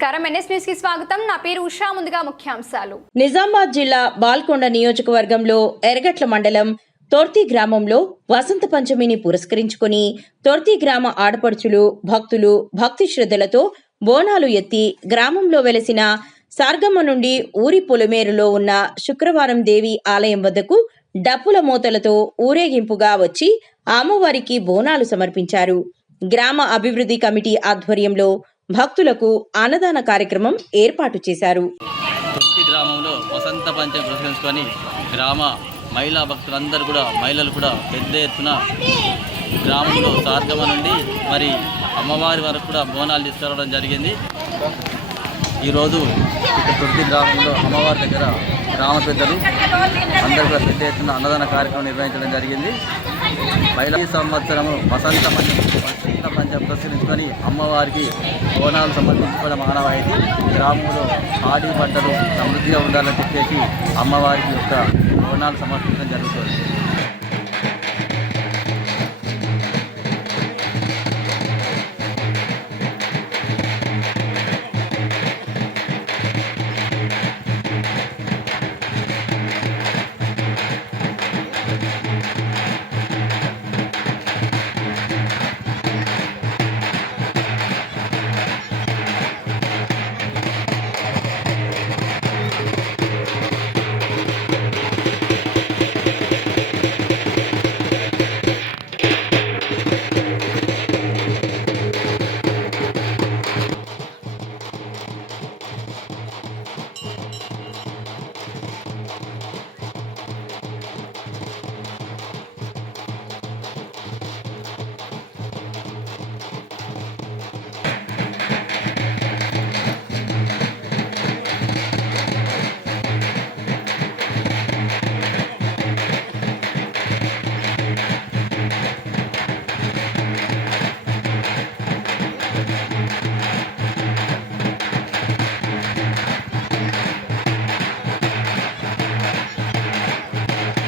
నమస్కారం. ఎన్ఎస్కి స్వాగతం. నా పేరు ఉషా. ముందుగా ముఖ్యాంశాలు. నిజామాబాద్ జిల్లా బాల్కొండ నియోజకవర్గంలో ఎరగట్ల మండలం తొర్తి గ్రామంలో వసంత పంచమిని పురస్కరించుకుని తొర్తి గ్రామ ఆడపడుచులు భక్తులు భక్తి శ్రద్ధలతో బోనాలు ఎత్తి గ్రామంలో వెలసిన సార్గమ్మ నుండి ఊరి పొలిమేరులో ఉన్న శుక్రవారం దేవి ఆలయం వద్దకు డప్పుల మూతలతో ఊరేగింపుగా వచ్చి అమ్మవారికి బోనాలు సమర్పించారు. గ్రామ అభివృద్ధి కమిటీ ఆధ్వర్యంలో భక్తులకు అన్నదాన కార్యక్రమం ఏర్పాటు చేశారు. తొట్టి గ్రామంలో వసంత పంచమి ప్రసరించుకొని గ్రామ మహిళా భక్తులందరూ కూడా మహిళలు కూడా పెద్ద ఎత్తున గ్రామంలో సార్గమ నుండి మరి అమ్మవారి వరకు కూడా బోనాలు తీసుకురావడం జరిగింది. ఈరోజు ఇక్కడ తుర్తి గ్రామంలో అమ్మవారి దగ్గర గ్రామ పెద్దలు అందరూ కూడా పెద్ద ఎత్తున అన్నదాన కార్యక్రమం నిర్వహించడం జరిగింది. మహిళా సంవత్సరము వసంత వసంత పంచం ప్రశ్నించుకొని అమ్మవారికి బోనాలు సమర్పించుకోవడం మానవాయితీ గ్రామంలో ఆడి పంటలు సమృద్ధిగా ఉండాలని చెప్పేసి అమ్మవారికి యొక్క బోనాలు సమర్పించడం జరుగుతుంది.